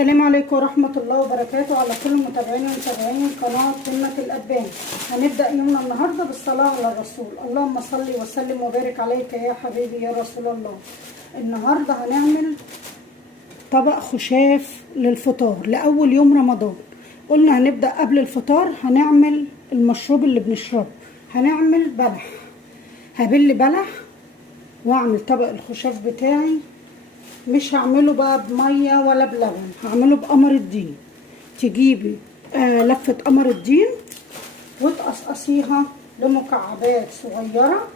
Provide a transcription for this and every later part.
السلام عليكم ورحمة الله وبركاته على كل متابعين ومتابعين قناة قمة الأبان. هنبدأ يومنا النهاردة بالصلاة على الرسول. اللهم صل وسلم وبارك عليك يا حبيبي يا رسول الله. النهاردة هنعمل طبق خشاف للفطار لأول يوم رمضان. قلنا هنبدأ قبل الفطار هنعمل المشروب اللي بنشربه، هنعمل بلح. هبل بلح واعمل طبق الخشاف بتاعي. مش هعمله بقى بميه ولا بلبن، هعمله بقمر الدين. تجيبي لفه قمر الدين وتقصقصيها لمكعبات صغيره،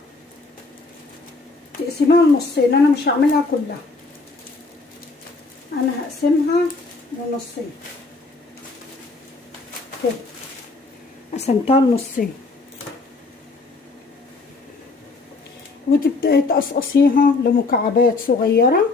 تقسميها لنصين. انا مش هعملها كلها، انا هقسمها لنصين كده. قسمتها لنصين وتبداي تقصقصيها لمكعبات صغيره.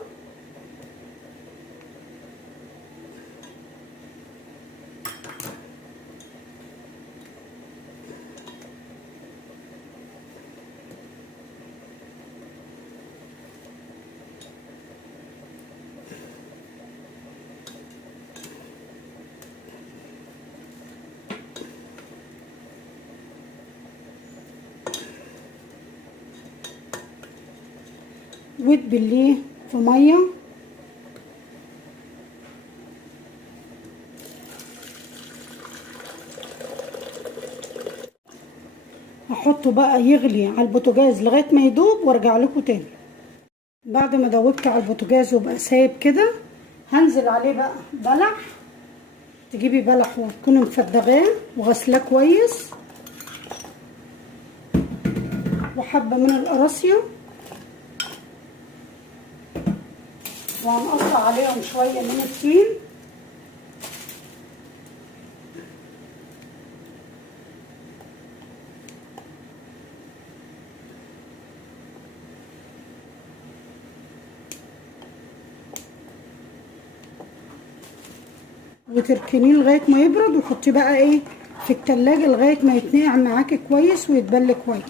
وتبليه في ميه. هحطه بقى يغلي على البوتاجاز لغايه ما يدوب وارجع لكم تاني. بعد ما دوبت على البوتاجاز وبقى سايب كده، هنزل عليه بقى بلح. تجيبي بلح وتكوني مفدغاه وغسلاه كويس، وحبه من القراصيه، وهنقطع عليهم شويه من التين. وتركنيه لغايه ما يبرد، وحطيه بقى ايه في التلاجة لغايه ما يتنقع معاكي كويس ويتبل كويس.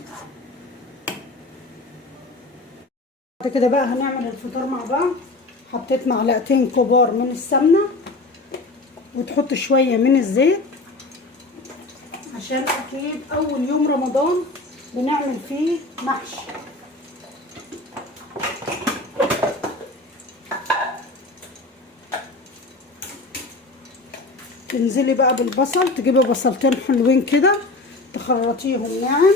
بعد كده بقى هنعمل الفطار مع بعض. حطيت معلقتين كبار من السمنه، وتحط شويه من الزيت، عشان اكيد اول يوم رمضان بنعمل فيه محشي. تنزلي بقى بالبصل، تجيبي بصلتين حلوين كده تخرطيهم ناعم.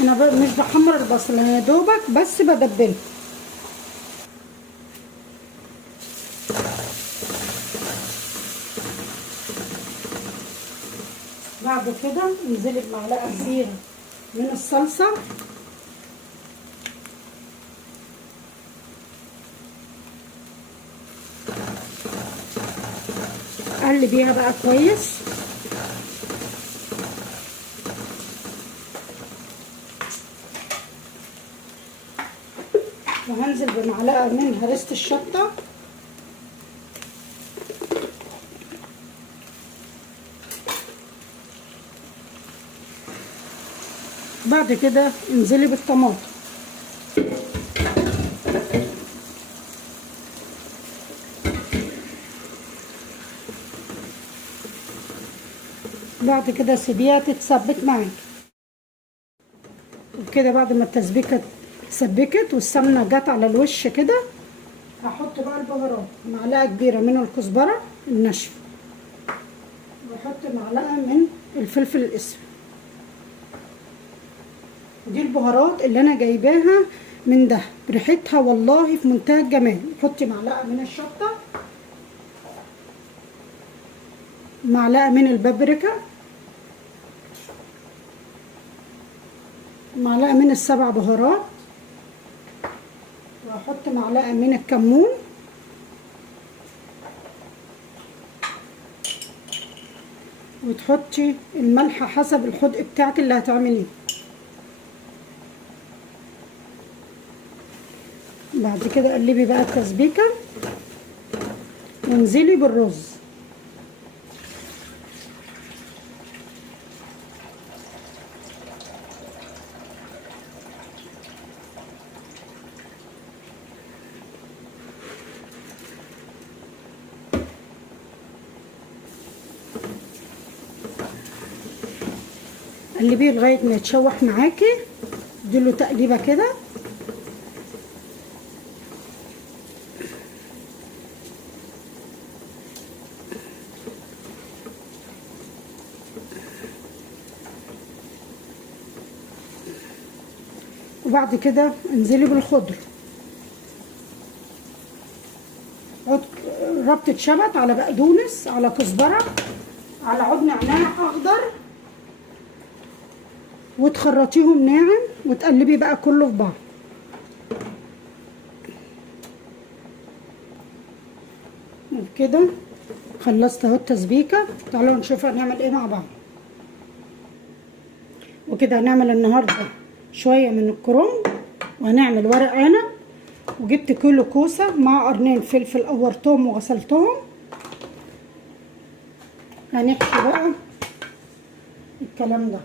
انا مش بحمر البصل، انا يا دوبك بس بدبله. بعد كده انزلي بمعلقه كبيره من الصلصه، قلبيها بقى كويس. وهنزل بمعلقه من هريسه الشطه، بعد كده انزلي بالطماطم. بعد كده سيبيها تتسبك معاكي. وكده بعد ما التسبيكه اتسبكت والسمنه جت على الوش كده، هحط بقى البهارات. معلقه كبيره من الكزبره الناشفه، واحط معلقه من الفلفل الاسود. دي البهارات اللي انا جايباها من ده، ريحتها والله في منتهى الجمال. حطي معلقه من الشطه، معلقه من البابريكا، معلقه من السبع بهارات، واحط معلقه من الكمون، وتحطي الملح حسب الحدق بتاعك اللي هتعمليه. بعد كده قلبي بقى التسبيكه وانزلي بالرز. قلبيه لغايه ما يتشوح معاكي، اديله تقليبه كده. وبعد كده انزلي بالخضر، ربطة شبت على بقدونس على كزبرة على عود نعناع اخضر، وتخرطيهم ناعم وتقلبي بقى كله في بعض. كده خلصت اهو التسبيكه. تعالوا نشوف هنعمل ايه مع بعض. وكده هنعمل النهارده شويه من الكرنب، وهنعمل ورق عنب، وجبت كيلو كوسه مع قرنين فلفل قورتهم وغسلتهم. هنحشي بقى الكلام ده.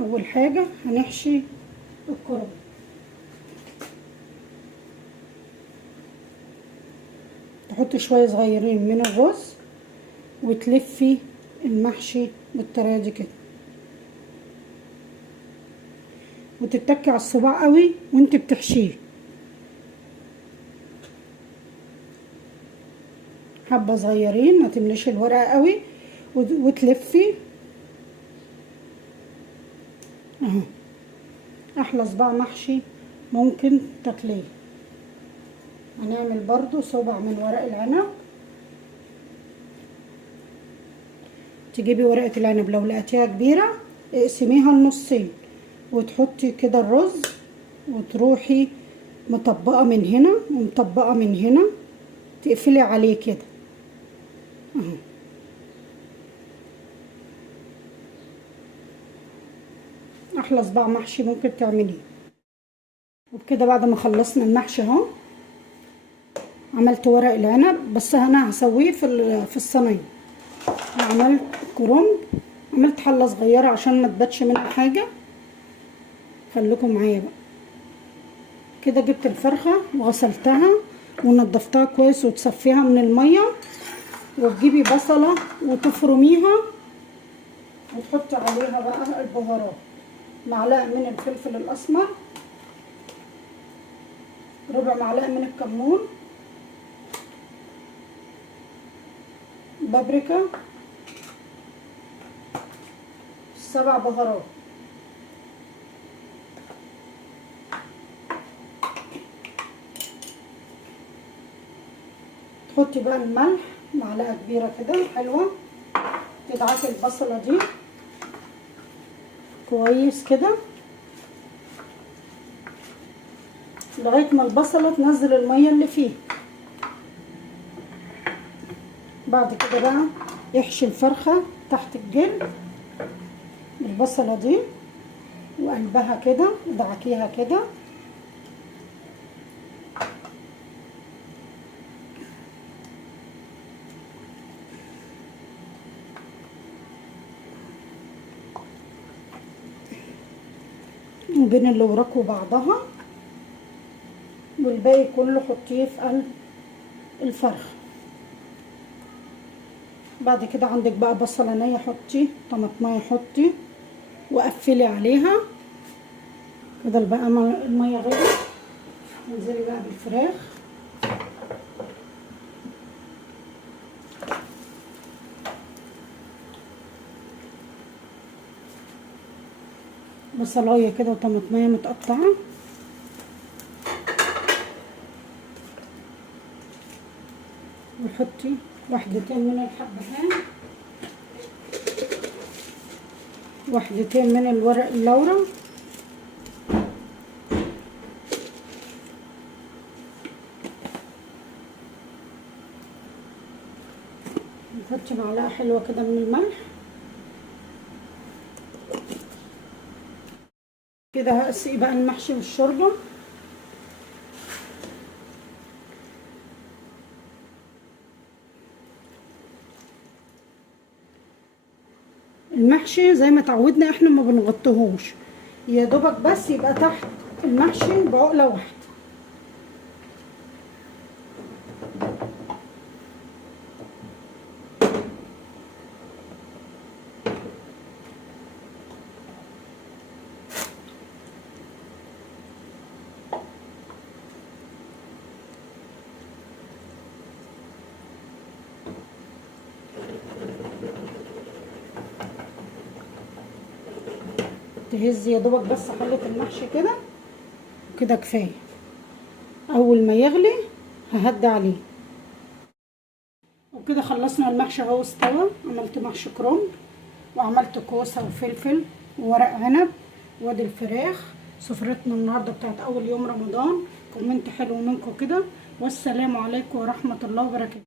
اول حاجه هنحشي الكرنب، تحطي شويه صغيرين من الرز وتلفي المحشي بالطريقه دي كده، وتتكي على الصباع قوي وانت بتحشيه، حبه صغيرين ما تمليش الورقه قوي، وتلفي اهو. احلى صباع محشي ممكن تاكليه. هنعمل برضو صبع من ورق العنب. تجيبي ورقة العنب لو لقيتيها كبيرة اقسميها لنصين، وتحطي كده الرز، وتروحي مطبقة من هنا ومطبقة من هنا، تقفلي عليه كده اهو. احلى صباع محشي ممكن تعمليه. وبكده بعد ما خلصنا المحشي اهو، عملت ورق العنب بس انا هسويه في الصينيه. عملت كرنب، عملت حله صغيره عشان ما تباتش منها حاجه. خليكم معايا بقى. كده جبت الفرخه وغسلتها ونضفتها كويس وتصفيها من الميه، وتجيبي بصله وتفرميها وتحطي عليها بقى البهارات. معلقه من الفلفل الاسمر، ربع معلقه من الكمون، بابريكا، 7 بهارات. تحطي بقى الملح معلقه كبيره كده حلوه. تدعكي البصله دي كويس كده لغايه ما البصله تنزل الميه اللي فيه. بعد كده بقى يحشي الفرخه تحت الجلد البصله دي وقلبها كده، ودعكيها كده. وبين اللي وراك وبعضها، والباقي كله حطيه في قلب الفرخ. بعد كده عندك بقى بصله نيه حطي، طماطميه حطي، وقفلي عليها. كده بقى الميه غليت، انزلي بقى بالفراخ. بصلايه كده وطماطميه متقطعه، وحطي واحدتين من الحبهان، واحدتين من الورق اللورا، نحط معلقه حلوه كده من الملح. كده هقسي بقى المحشي والشوربه. المحشي زي ما اتعودنا احنا ما بنغطيهوش، يا دوبك بس يبقى تحت المحشي بعقله واحده. تهز يا دوبك بس خلت المحشي كده وكده كفايه. اول ما يغلي ههدي عليه. وكده خلصنا المحشي اهو استوى. عملت محشي كرنب وعملت كوسه وفلفل وورق عنب وادي الفراخ. سفرتنا النهارده بتاعت اول يوم رمضان. كومنت حلو منكم كده، والسلام عليكم ورحمه الله وبركاته.